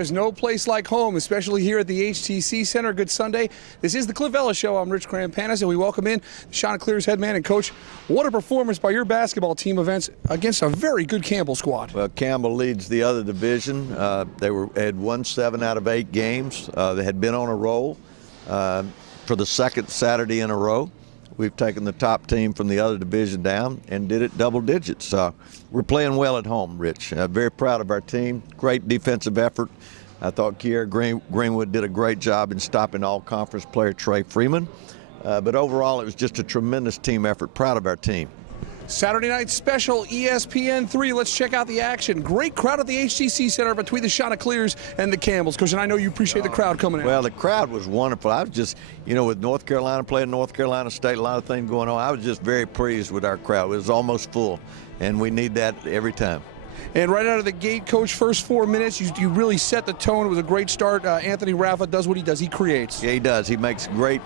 there's no place like home, especially here at the HTC Center. Good Sunday. This is the Cliff Ellis Show. I'm Rich Chrampanis, and we welcome in Chanticleer's head man and coach. What a performance by your basketball team against a very good Campbell squad. Well, Campbell leads the other division. They had won 7 out of 8 games. They had been on a roll for the second Saturday in a row. We've taken the top team from the other division down and did it double digits. We're playing well at home, Rich. Very proud of our team. Great defensive effort. I thought Kiera Greenwood did a great job in stopping all-conference player Trey Freeman. But overall, it was just a tremendous team effort. Proud of our team. Saturday night special, ESPN3. Let's check out the action. Great crowd at the HTC Center between the Chanticleers and the Campbells. Coach, and I know you appreciate the crowd coming in. Well, the crowd was wonderful. I was just, with North Carolina playing North Carolina State, a lot of things going on. I was just very pleased with our crowd. It was almost full, and we need that every time. And right out of the gate, Coach, first 4 minutes, you really set the tone. It was a great start. Anthony Raffa does what he does. He creates. Yeah, he does. He makes great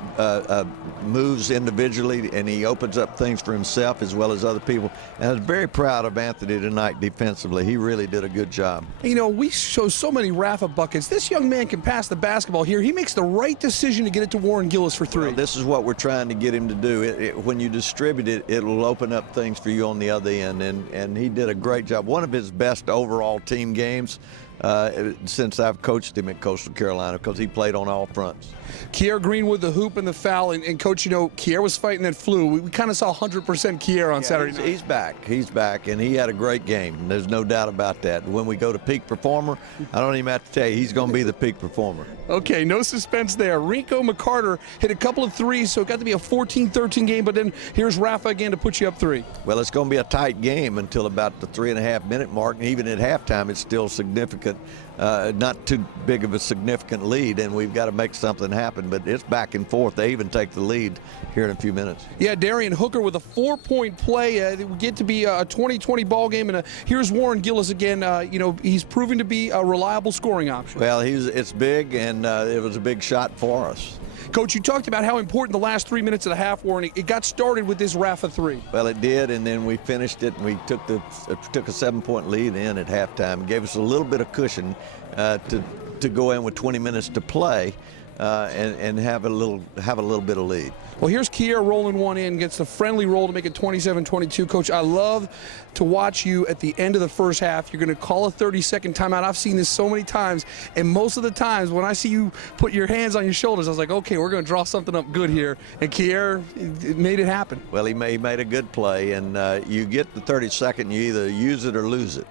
moves individually, and he opens up things for himself as well as other people. And I was very proud of Anthony tonight defensively. He really did a good job. We show so many Raffa buckets. This young man can pass the basketball here. He makes the right decision to get it to Warren Gillis for 3. Well, this is what we're trying to get him to do. When you distribute it, it'll open up things for you on the other end, and he did a great job. One of his best overall team games since I've coached him at Coastal Carolina, because he played on all fronts. Kiera Greenwood, the hoop and the foul, and Coach, Kiera was fighting that flu. We kind of saw 100% Kiera on Saturday night. He's back, and he had a great game. There's no doubt about that. When we go to peak performer, I don't even have to tell you, he's going to be the peak performer. Okay, no suspense there. Rico McCarter hit a couple of threes, so it got to be a 14-13 game, but then here's Raffa again to put you up 3. Well, it's going to be a tight game until about the 3.5-minute mark, and even at halftime, it's still significant. Not too big of a significant lead, and we've got to make something happen, but it's back and forth. They even take the lead here in a few minutes. Yeah, Darian Hooker with a 4-point play. It would get to be a 20-20 ball game, and here's Warren Gillis again. He's proving to be a reliable scoring option. Well, it's big, and it was a big shot for us. Coach, you talked about how important the last 3 minutes of the half were, and it got started with this Raffa 3. Well, it did, and then we finished it, and we took a 7-point lead in at halftime. It gave us a little bit of cushion to go in with 20 minutes to play and have a little bit of lead. Well, here's Kiera rolling one in, gets the friendly roll to make it 27-22. Coach, I love to watch you at the end of the first half. You're going to call a 30-second timeout. I've seen this so many times, and most of the times when I see you put your hands on your shoulders, I was like, okay, we're going to draw something up good here. And Kiera made it happen. Well, he made a good play, and you get the 30-second, you either use it or lose it.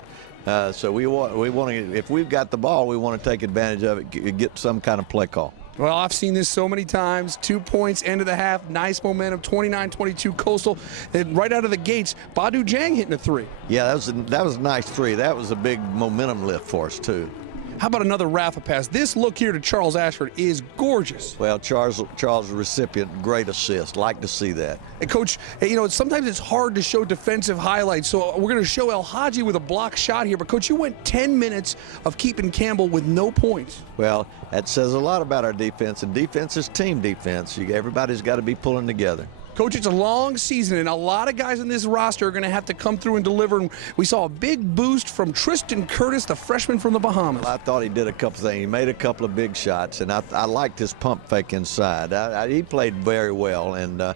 So we want to, if we've got the ball, we want to take advantage of it, get some kind of play call. Well, I've seen this so many times. 2 points, end of the half, nice momentum, 29-22 Coastal. And right out of the gates, Badu Jang hitting a 3. Yeah, that was a nice 3. That was a big momentum lift for us, too. How about another Raffa pass? This look here to Charles Ashford is gorgeous. Well, Charles, the recipient, great assist. Like to see that. And Coach, sometimes it's hard to show defensive highlights, so we're going to show El Hadji with a block shot here. But, Coach, you went 10 minutes of keeping Campbell with no points. Well, that says a lot about our defense, and defense is team defense. Everybody's got to be pulling together. Coach, it's a long season, and a lot of guys in this roster are going to have to come through and deliver. And we saw a big boost from Tristan Curtis, the freshman from the Bahamas. Well, I thought he did a couple things. He made a couple of big shots, and I liked his pump fake inside. He played very well, and I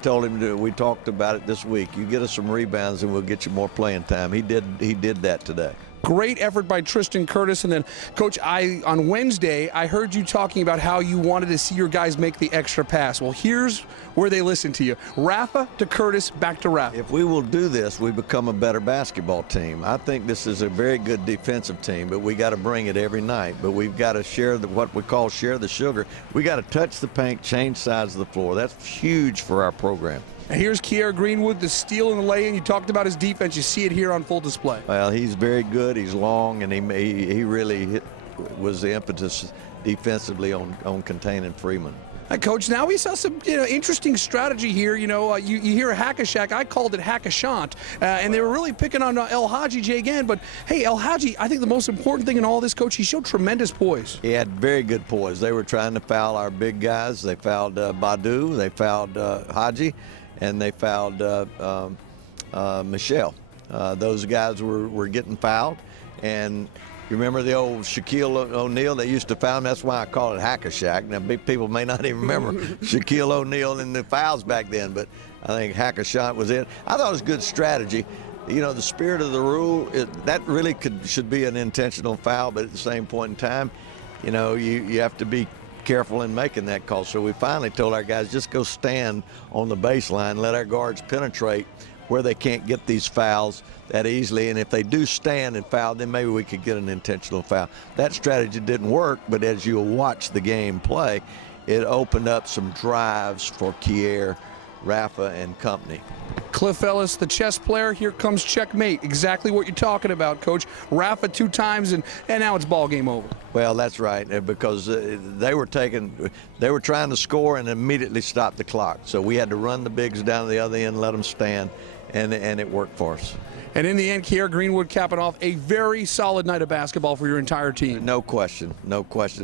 told him we talked about it this week. You get us some rebounds, and we'll get you more playing time. He did that today. Great effort by Tristan Curtis. And then, Coach, on Wednesday, I heard you talking about how you wanted to see your guys make the extra pass. Well, here's where they listen to you. Raffa to Curtis, back to Raffa. If we will do this, we become a better basketball team. I think this is a very good defensive team, but we got to bring it every night. But we've got to share what we call share the sugar. We got to touch the paint, change sides of the floor. That's huge for our program. And here's Kiera Greenwood, the steal and the lay-in. You talked about his defense. You see it here on full display. Well, he's very good. He's long, and he really was the impetus defensively on containing Freeman. Coach, now we saw some interesting strategy here. You hear a hack-a-shack. I called it hack-a-shant. And they were really picking on El Hadji again. But, hey, El Hadji, I think the most important thing in all this, Coach, he showed tremendous poise. He had very good poise. They were trying to foul our big guys. They fouled Badu. They fouled Hadji. And they fouled Michelle. Those guys were getting fouled, and You remember the old Shaquille O'Neal? They used to foul him. That's why I call it Hack-a-Shack. Now, big people may not even remember Shaquille O'Neal and the fouls back then, but I think Hack-a-Shot was it. I thought it was good strategy. You know, the spirit of the rule, that really should be an intentional foul, but at the same point in time, you know, you have to be careful in making that call. So we finally told our guys, just go stand on the baseline, let our guards penetrate where they can't get these fouls that easily, and if they do stand and foul, then maybe we could get an intentional foul. That strategy didn't work, but as you'll watch the game play, it opened up some drives for Kier, Rafa, and company. Cliff Ellis, the chess player, here comes checkmate. Exactly what you're talking about, Coach. Rafa 2 times, and now it's ball game over. Well, that's right, because they were trying to score and immediately stop the clock. So we had to run the bigs down to the other end, let them stand, and it worked for us. And in the end, Kier Greenwood capping off a very solid night of basketball for your entire team. No question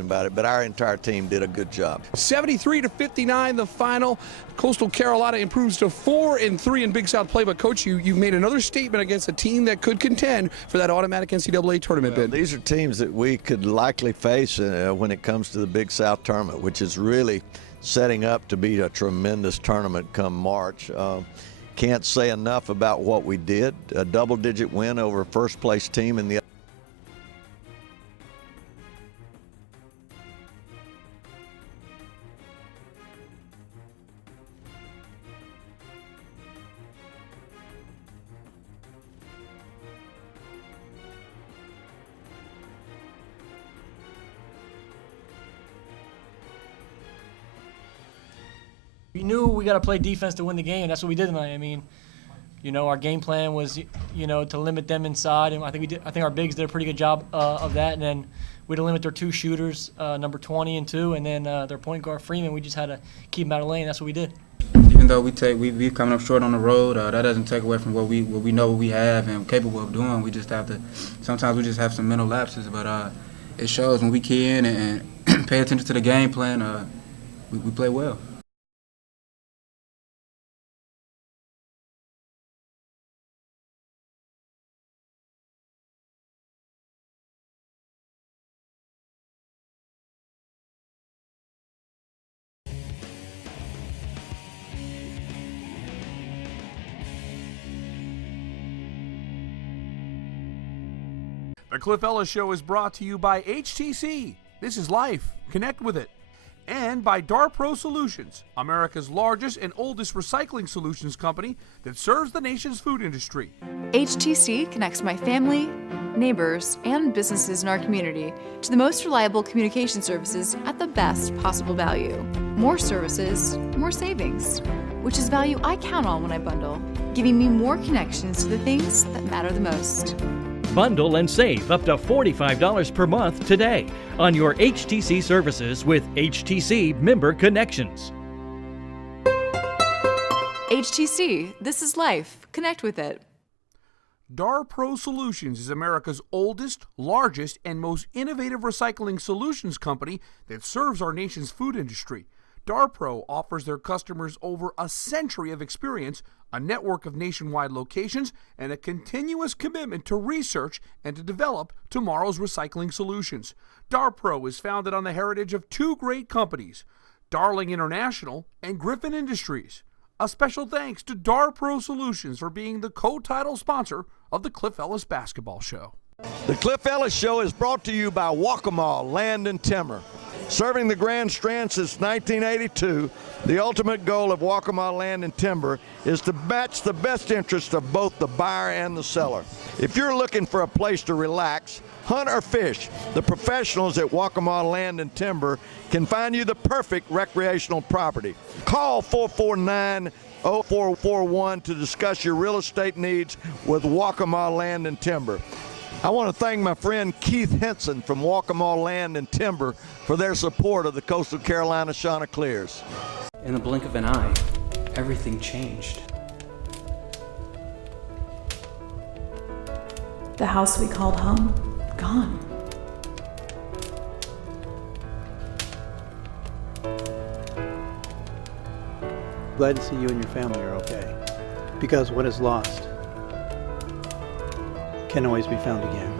about it. But our entire team did a good job. 73-59, the final. Coastal Carolina improves to 4-3 in Big South play. But Coach, you made another statement against a team that could contend for that automatic NCAA tournament bid. These are teams that we could likely face when it comes to the Big South tournament, which is really setting up to be a tremendous tournament come March. Can't say enough about what we did. A double-digit win over a first-place team in the We knew we got to play defense to win the game. That's what we did tonight. I mean, you know, our game plan was, you know, to limit them inside, and I think our bigs did a pretty good job of that. And then we had to limit their 2 shooters, number 20 and 2, and then their point guard Freeman. We just had to keep him out of lane. That's what we did. Even though we coming up short on the road, that doesn't take away from what we know what we have and capable of doing. We just have to. Sometimes we just have some mental lapses, but it shows when we key in and pay attention to the game plan. We play well. The Cliff Ellis Show is brought to you by HTC. This is life. Connect with it. And by DarPro Solutions, America's largest and oldest recycling solutions company that serves the nation's food industry. HTC connects my family, neighbors, and businesses in our community to the most reliable communication services at the best possible value. More services, more savings, which is value I count on when I bundle, giving me more connections to the things that matter the most. Bundle and save up to $45 per month today on your HTC services with HTC Member Connections. HTC, this is life. Connect with it. DarPro Solutions is America's oldest, largest, and most innovative recycling solutions company that serves our nation's food industry. DarPro offers their customers over a century of experience, a network of nationwide locations, and a continuous commitment to research and to develop tomorrow's recycling solutions. DarPro is founded on the heritage of 2 great companies, Darling International and GRIFFIN Industries. A special thanks to DarPro Solutions for being the co-title sponsor of the Cliff Ellis Basketball Show. The Cliff Ellis Show is brought to you by Waccamaw Land and Timber. Serving the Grand Strand since 1982, the ultimate goal of Waccamaw Land and Timber is to match the best interests of both the buyer and the seller. If you're looking for a place to relax, hunt or fish, the professionals at Waccamaw Land and Timber can find you the perfect recreational property. Call 449-0441 to discuss your real estate needs with Waccamaw Land and Timber. I want to thank my friend Keith Henson from Waccamaw Land and Timber for their support of the Coastal Carolina Chanticleers. In the blink of an eye, everything changed. The house we called home, gone. Glad to see you and your family are okay, because what is lost can always be found again.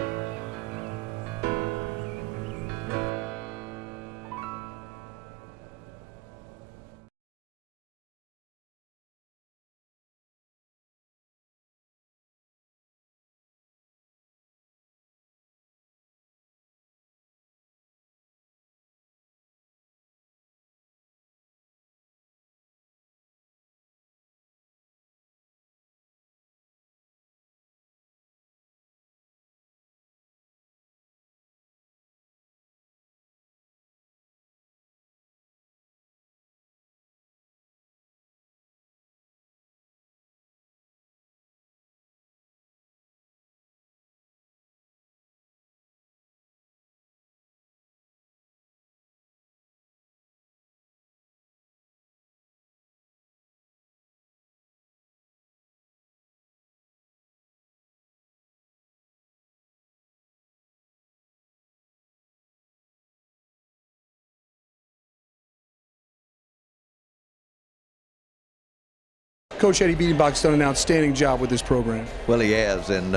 Coach Eddie Biedenbach's done an outstanding job with this program. Well, he has, and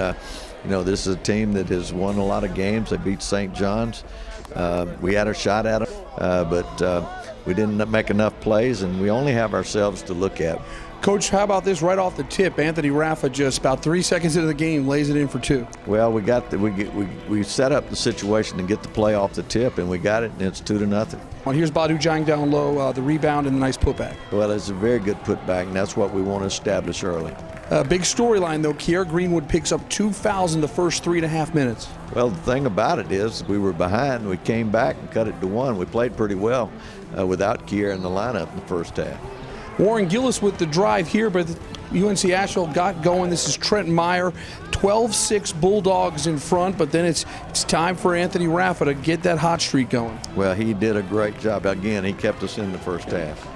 you know, this is a team that has won a lot of games. They beat St. John's. We had a shot at them, but we didn't make enough plays, and we only have ourselves to look at. Coach, how about this right off the tip? Anthony Raffa just about 3 seconds into the game lays it in for 2. Well, we set up the situation to get the play off the tip, and we got it, and it's 2-0. Well, here's Badu Jiang down low, the rebound and a nice putback. Well, it's a very good putback, and that's what we want to establish early. Big storyline, though. Kier Greenwood picks up 2 fouls in the first 3.5 minutes. Well, the thing about it is we were behind. We came back and cut it to 1. We played pretty well without Kier in the lineup in the first half. Warren Gillis with the drive here, but UNC Asheville got going. This is Trent Meyer, 12-6 Bulldogs in front, but then it's time for Anthony Raffa to get that hot streak going. Well, he did a great job. Again, he kept us in the first half.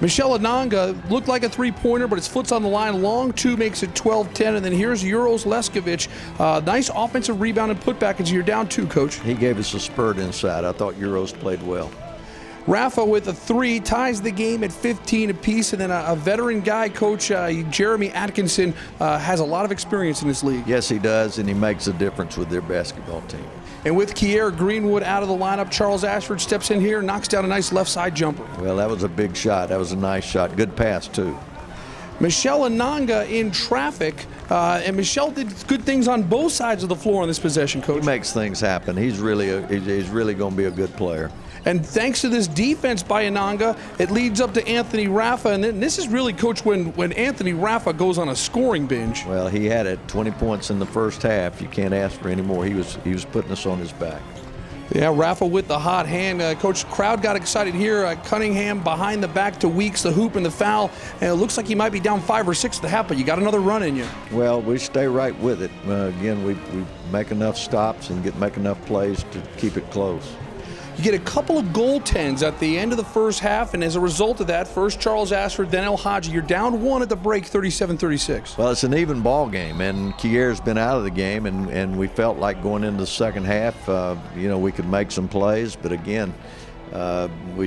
Michelle Ananga looked like a three-pointer, but his foot's on the line. Long 2 makes it 12-10, and then here's Euros Leskovic. Nice offensive rebound and putback as you're down 2, Coach. He gave us a spurt inside. I thought Euros played well. Raffa with a 3 ties the game at 15 apiece, and then a veteran guy, Coach Jeremy Atkinson, has a lot of experience in this league. Yes, he does, and he makes a difference with their basketball team. And with Kier Greenwood out of the lineup, Charles Ashford steps in here and knocks down a nice left side jumper. Well, that was a big shot. That was a nice shot. Good pass, too. Michelle Ananga in traffic, and Michelle did good things on both sides of the floor on this possession, Coach. He makes things happen. He's really going to be a good player. And thanks to this defense by Ananga, it leads up to Anthony Raffa. And then this is really, Coach, when Anthony Raffa goes on a scoring binge. Well, he had it 20 points in the first half. You can't ask for any more. He was putting us on his back. Yeah, Raffa with the hot hand. Coach, crowd got excited here. Cunningham behind the back to Weeks, the hoop and the foul. And it looks like he might be down 5 or 6 at the half, but you got another run in you. Well, we stay right with it. Again, we make enough stops and make enough plays to keep it close. You get a couple of goaltends at the end of the first half, and as a result of that, first Charles Ashford, then El Hadji. You're down 1 at the break, 37-36. Well, it's an even ball game, and Kier's been out of the game, and we felt like going into the second half, we could make some plays, but again, we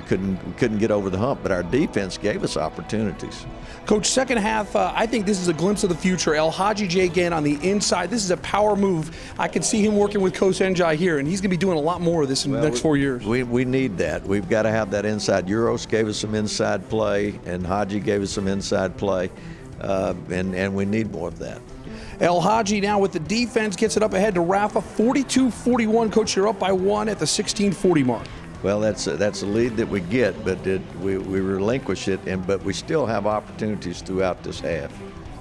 couldn't get over the hump. But our defense gave us opportunities. Coach, second half, I think this is a glimpse of the future. El Hadji J again on the inside. This is a power move. I could see him working with Coach Njai here, and he's going to be doing a lot more of this in the next 4 years. We need that. We've got to have that inside. Euros gave us some inside play, and Hadji gave us some inside play, and we need more of that. El Hadji now with the defense gets it up ahead to Raffa, 42-41. Coach, you're up by 1 at the 16:40 mark. Well, that's a lead that we get, but we relinquish it, but we still have opportunities throughout this half.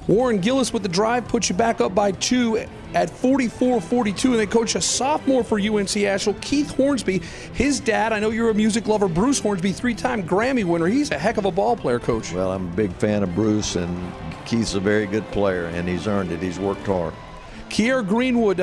Warren Gillis with the drive puts you back up by 2 at 44-42, and then, Coach, a sophomore for UNC Asheville, Keith Hornsby. His dad, I know you're a music lover, Bruce Hornsby, 3-time Grammy winner. He's a heck of a ball player, Coach. Well, I'm a big fan of Bruce, and Keith's a very good player, and he's earned it. He's worked hard. Kier Greenwood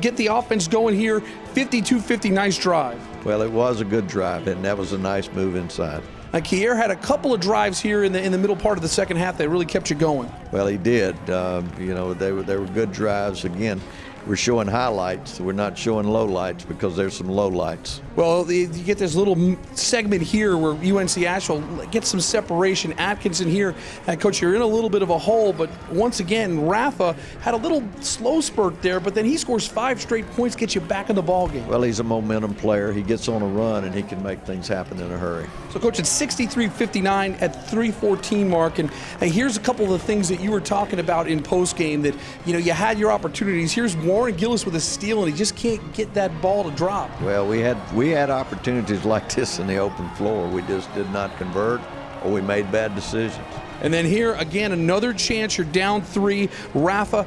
get the offense going here, 52-50, nice drive. Well, it was a good drive, and that was a nice move inside. Kier had a couple of drives here in the middle part of the second half that really kept you going. Well, he did. They were good drives. Again, we're showing highlights. We're not showing lowlights because there's some lowlights. Well, you get this little segment here where UNC Asheville gets some separation. Atkinson here. Coach, you're in a little bit of a hole, but once again, Raffa had a little slow spurt there, but then he scores 5 straight points, gets you back in the ball game. Well, he's a momentum player. He gets on a run, and he can make things happen in a hurry. So, Coach, it's 63-59 at 3:14 mark, and here's a couple of the things that you were talking about in postgame that, you had your opportunities. Here's Warren Gillis with a steal, and he just can't get that ball to drop. Well, we had opportunities like this in the open floor. We just did not convert, or we made bad decisions. And then here again, another chance. You're down 3. Raffa,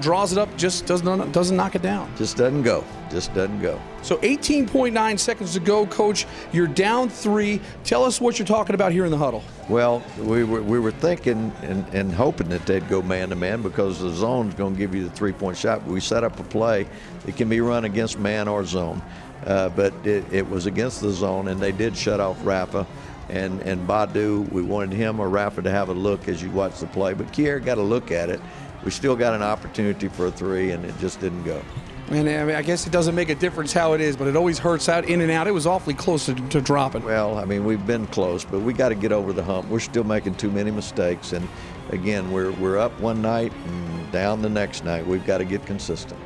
draws it up, just doesn't knock it down. Just doesn't go. So 18.9 seconds to go, Coach. You're down 3. Tell us what you're talking about here in the huddle. Well, we were thinking and hoping that they'd go man-to-man because the zone's going to give you the 3-point shot. We set up a play. It can be run against man or zone. But it was against the zone, and they did shut off Raffa. And Badu, we wanted him or Raffa to have a look as you watch the play. But Kier got a look at it. We still got an opportunity for a 3, and it just didn't go. And I mean, I guess it doesn't make a difference how it is, but it always hurts out in and out. It was awfully close to dropping. Well, I mean, we've been close, but we got to get over the hump. We're still making too many mistakes, and again, we're up one night and down the next night. We've got to get consistent.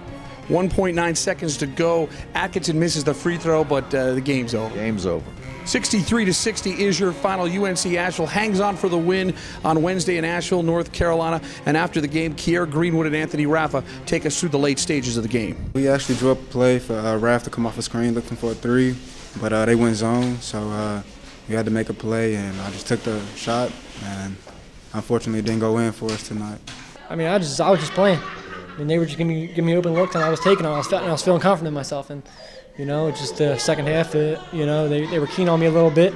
1.9 seconds to go. Atkinson misses the free throw, but the game's over. Game's over. 63-60 is your final. UNC Asheville hangs on for the win on Wednesday in Asheville, North Carolina. And after the game, Kier Greenwood and Anthony Raffa take us through the late stages of the game. We actually drew up a play for Raff to come off a screen looking for a three, but they went zone, so we had to make a play, and I just took the shot, and unfortunately it didn't go in for us tonight. I mean, I was just playing. I mean, they were just giving me open looks, and I was taking them. I was feeling confident in myself, and just the second half, they were keen on me a little bit,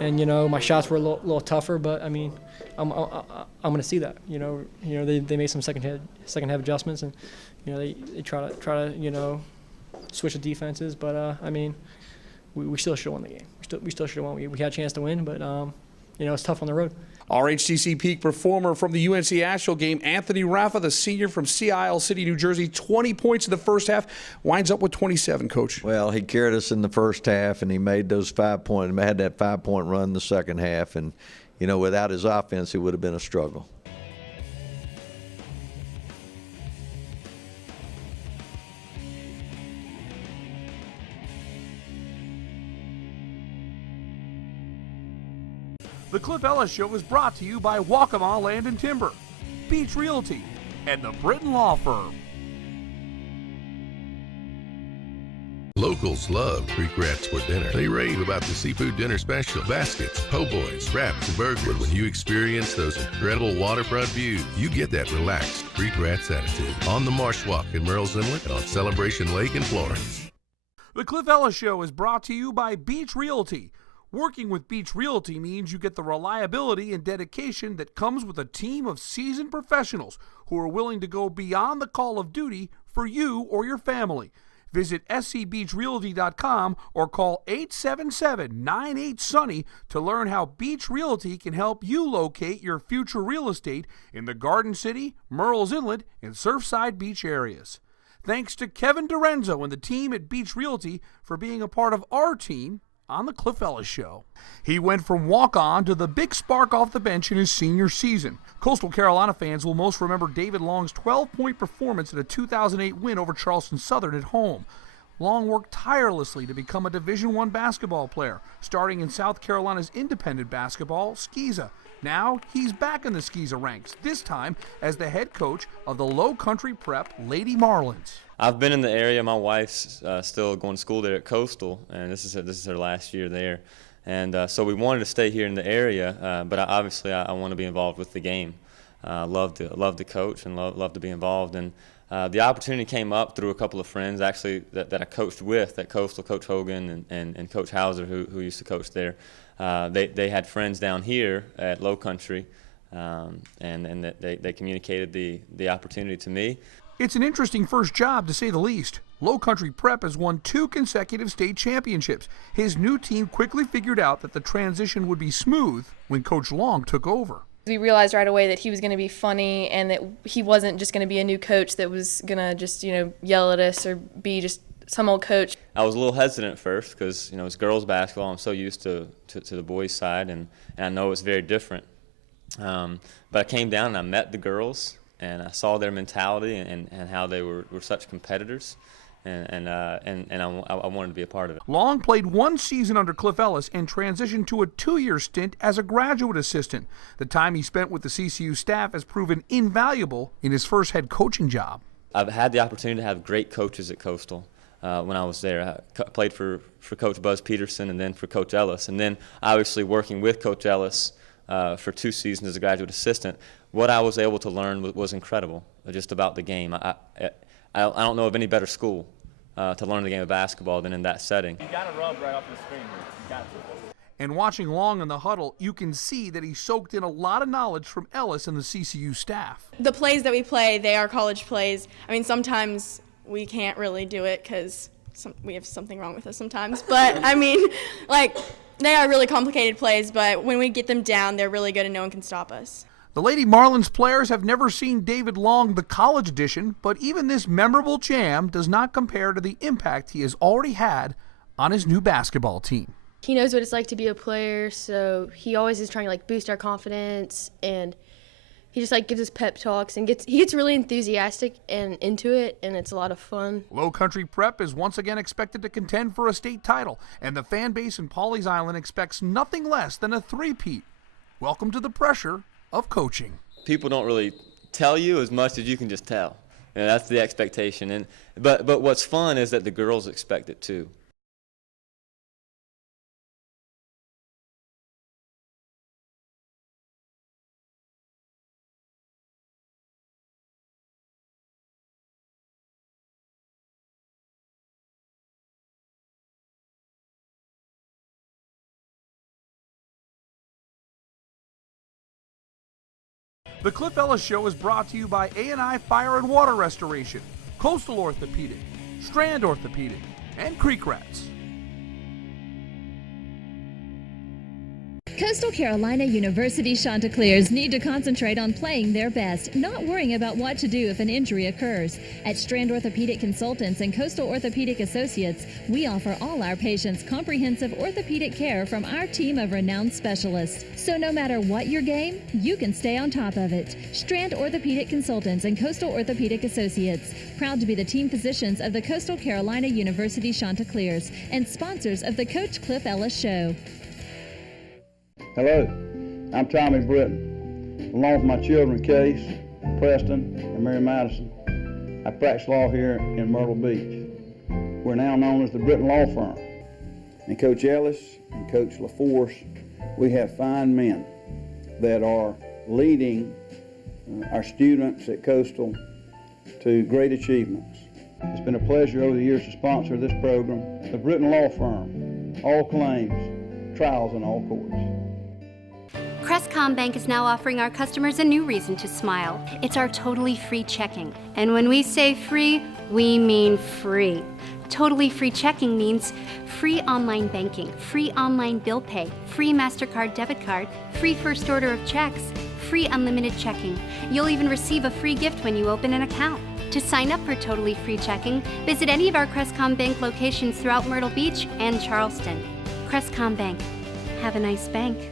and my shots were a little tougher. But I mean, I'm going to see that. They made some second half adjustments, and they try to switch the defenses. But I mean, we still should have won the game. We still should have won. We had a chance to win, but it's tough on the road. Our HTC Peak performer from the UNC Asheville game, Anthony Raffa, the senior from Sea Isle City, New Jersey, 20 points in the first half, winds up with 27, Coach. Well, he carried us in the first half, and he made those 5 points, had that 5-point run in the second half, and without his offense, it would have been a struggle. The Cliff Ellis Show is brought to you by Waccamaw Land and Timber, Beach Realty, and the Britton Law Firm. Locals love Creek Rats for dinner. They rave about the seafood dinner special, baskets, po' boys, wraps, and burgers. But when you experience those incredible waterfront views, you get that relaxed Creek Rats attitude on the Marsh Walk in Merle's Inlet and on Celebration Lake in Florence. The Cliff Ellis Show is brought to you by Beach Realty. Working with Beach Realty means you get the reliability and dedication that comes with a team of seasoned professionals who are willing to go beyond the call of duty for you or your family. Visit scbeachrealty.com or call 877-98-SUNNY to learn how Beach Realty can help you locate your future real estate in the Garden City, Merle's Inlet, and Surfside Beach areas. Thanks to Kevin Dorenzo and the team at Beach Realty for being a part of our team on the Cliff Ellis Show. He went from walk-on to the big spark off the bench in his senior season. Coastal Carolina fans will most remember David Long's 12-point performance in a 2008 win over Charleston Southern at home. Long worked tirelessly to become a Division I basketball player, starting in South Carolina's independent basketball, Skeeza. Now he's back in the Skeeza ranks, this time as the head coach of the Low Country Prep Lady Marlins. I've been in the area. My wife's still going to school there at Coastal, and this is her last year there. And so we wanted to stay here in the area, but obviously I want to be involved with the game. Love to coach and love to be involved. And the opportunity came up through a couple of friends actually that I coached with at Coastal, Coach Hogan and Coach Hauser, who used to coach there. They had friends down here at Low Country, and they communicated the opportunity to me. It's an interesting first job, to say the least. Low Country Prep has won 2 consecutive state championships. His new team quickly figured out that the transition would be smooth when Coach Long took over. We realized right away that he was going to be funny and that he wasn't just going to be a new coach that was going to just, yell at us or be just some old coach. I was a little hesitant at first because, it's girls basketball. I'm so used to the boys' side, and I know it's very different. But I came down and I met the girls, and I saw their mentality and how they were such competitors, and I wanted to be a part of it. Long played 1 season under Cliff Ellis and transitioned to a 2-year stint as a graduate assistant. The time he spent with the CCU staff has proven invaluable in his first head coaching job. I've had the opportunity to have great coaches at Coastal. When I was there, I played for Coach Buzz Peterson and then for Coach Ellis, and then obviously working with Coach Ellis for 2 seasons as a graduate assistant. What I was able to learn was incredible, just about the game. I don't know of any better school to learn the game of basketball than in that setting. You got to rub right off the screen. You got to. And watching Long in the huddle, you can see that he soaked in a lot of knowledge from Ellis and the CCU staff. The plays that we play, they are college plays. I mean, sometimes we can't really do it because we have something wrong with us sometimes. But, I mean, they are really complicated plays, but when we get them down, they're really good and no one can stop us. The Lady Marlins players have never seen David Long, the college edition, but even this memorable jam does not compare to the impact he has already had on his new basketball team. He knows what it's like to be a player, so he always is trying to boost our confidence, and he just gives us pep talks and he gets really enthusiastic and into it, and it's a lot of fun. Low Country Prep is once again expected to contend for a state title, and the fan base in Pawleys Island expects nothing less than a three-peat. Welcome to the pressure of coaching. People don't really tell you as much as you can just tell. That's the expectation. But what's fun is that the girls expect it too. The Cliff Ellis Show is brought to you by A&I Fire and Water Restoration, Coastal Orthopedic, Strand Orthopedic, and Creek Rats. Coastal Carolina University Chanticleers need to concentrate on playing their best, not worrying about what to do if an injury occurs. At Strand Orthopedic Consultants and Coastal Orthopedic Associates, we offer all our patients comprehensive orthopedic care from our team of renowned specialists. So no matter what your game, you can stay on top of it. Strand Orthopedic Consultants and Coastal Orthopedic Associates, proud to be the team physicians of the Coastal Carolina University Chanticleers and sponsors of the Coach Cliff Ellis Show. Hello, I'm Tommy Britton. Along with my children, Case, Preston, and Mary Madison, I practice law here in Myrtle Beach. We're now known as the Britton Law Firm. And Coach Ellis and Coach LaForce, we have fine men that are leading our students at Coastal to great achievements. It's been a pleasure over the years to sponsor this program. The Britton Law Firm, all claims, trials in all courts. Crestcom Bank is now offering our customers a new reason to smile. It's our totally free checking. And when we say free, we mean free. Totally free checking means free online banking, free online bill pay, free MasterCard debit card, free first order of checks, free unlimited checking. You'll even receive a free gift when you open an account. To sign up for totally free checking, visit any of our Crestcom Bank locations throughout Myrtle Beach and Charleston. Crestcom Bank. Have a nice bank.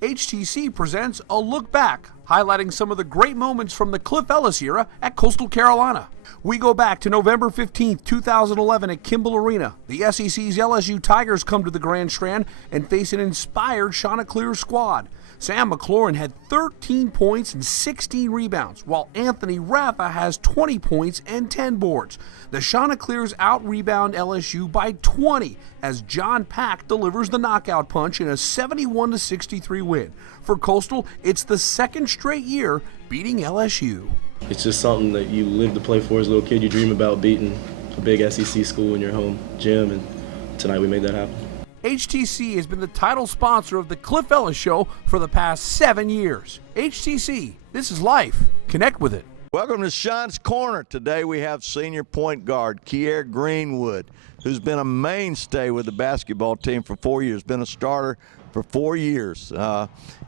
HTC presents a look back, highlighting some of the great moments from the Cliff Ellis era at Coastal Carolina. We go back to November 15th, 2011 at Kimball Arena. The SEC's LSU Tigers come to the Grand Strand and face an inspired Chanticleer squad. Sam McLaurin had 13 points and 16 rebounds, while Anthony Raffa has 20 points and 10 boards. The Chanticleers out-rebound LSU by 20 as John Pack delivers the knockout punch in a 71-63 win. For Coastal, it's the second straight year beating LSU. It's just something that you live to play for as a little kid. You dream about beating a big SEC school in your home gym, and tonight we made that happen. HTC has been the title sponsor of the Cliff Ellis Show for the past 7 years. HTC, this is life. Connect with it. Welcome to Sean's Corner. Today we have senior point guard Kier Greenwood, who's been a mainstay with the basketball team for 4 years, been a starter for 4 years,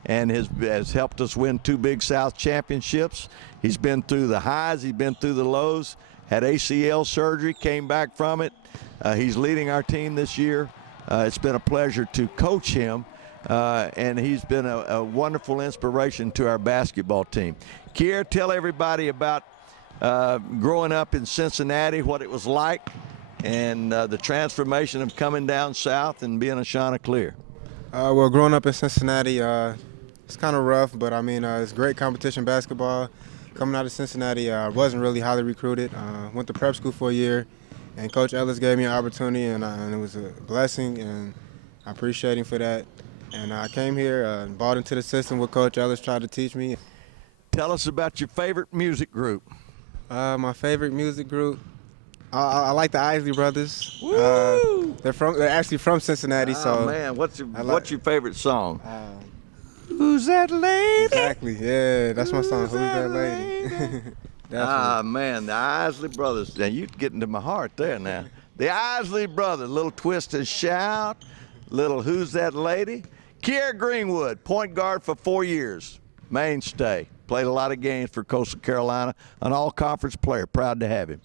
and has helped us win 2 Big South championships. He's been through the highs, he's been through the lows, had ACL surgery, came back from it. He's leading our team this year. It's been a pleasure to coach him, and he's been a wonderful inspiration to our basketball team. Kier, tell everybody about growing up in Cincinnati, what it was like, and the transformation of coming down south and being a Chanticleer. Well, growing up in Cincinnati, it's kind of rough, but I mean, it's great competition basketball. Coming out of Cincinnati, I wasn't really highly recruited. Went to prep school for a year, and Coach Ellis gave me an opportunity, and it was a blessing, and I appreciate him for that. And I came here and bought into the system what Coach Ellis tried to teach me. Tell us about your favorite music group. My favorite music group, I like the Isley Brothers. They're actually from Cincinnati. So man, what's your favorite song? Who's that lady? Exactly. Yeah, that's my song. Who's that lady? Man, the Isley Brothers. Now you getting to my heart there now. The Isley Brothers, little twist and shout, little Who's That Lady? Kier Greenwood, point guard for 4 years. mainstay. Played a lot of games for Coastal Carolina, an all-conference player. Proud to have him.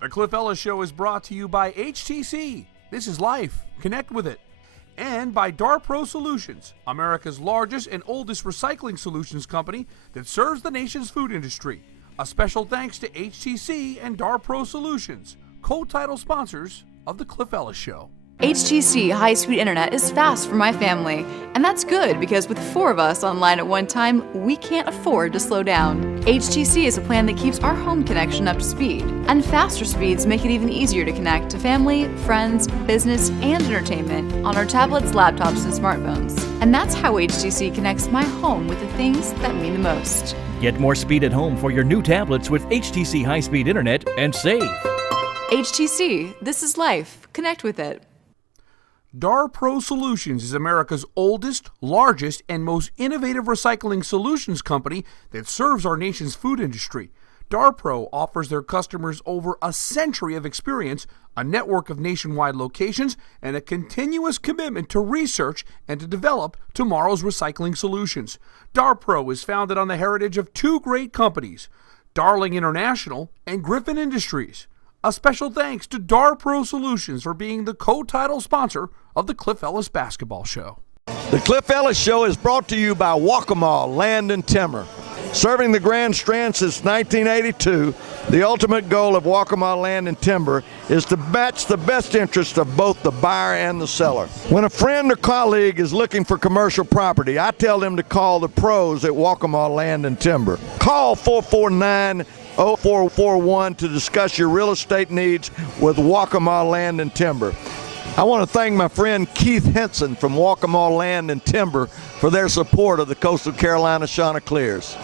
The Cliff Ellis Show is brought to you by HTC. This is life. Connect with it. And by DarPro Solutions, America's largest and oldest recycling solutions company that serves the nation's food industry. A special thanks to HTC and DarPro Solutions, co-title sponsors of The Cliff Ellis Show. HTC high-speed internet is fast for my family, and that's good because with 4 of us online at one time, we can't afford to slow down. HTC is a plan that keeps our home connection up to speed, and faster speeds make it even easier to connect to family, friends, business, and entertainment on our tablets, laptops, and smartphones. And that's how HTC connects my home with the things that mean the most. Get more speed at home for your new tablets with HTC high-speed internet and save. HTC, this is life. Connect with it. DarPro Solutions is America's oldest, largest, and most innovative recycling solutions company that serves our nation's food industry. DarPro offers their customers over a century of experience, a network of nationwide locations, and a continuous commitment to research and to develop tomorrow's recycling solutions. DarPro is founded on the heritage of 2 great companies, Darling International and GRIFFIN Industries. A special thanks to DarPro Solutions for being the co-title sponsor of the Cliff Ellis Basketball Show. The Cliff Ellis Show is brought to you by Waccamaw Land and Timber. Serving the Grand Strand since 1982, the ultimate goal of Waccamaw Land and Timber is to match the best interest of both the buyer and the seller. When a friend or colleague is looking for commercial property, I tell them to call the pros at Waccamaw Land and Timber. Call 449-0441 to discuss your real estate needs with Waccamaw Land and Timber. I want to thank my friend Keith Henson from Waccamaw Land and Timber for their support of the Coastal Carolina Chanticleers.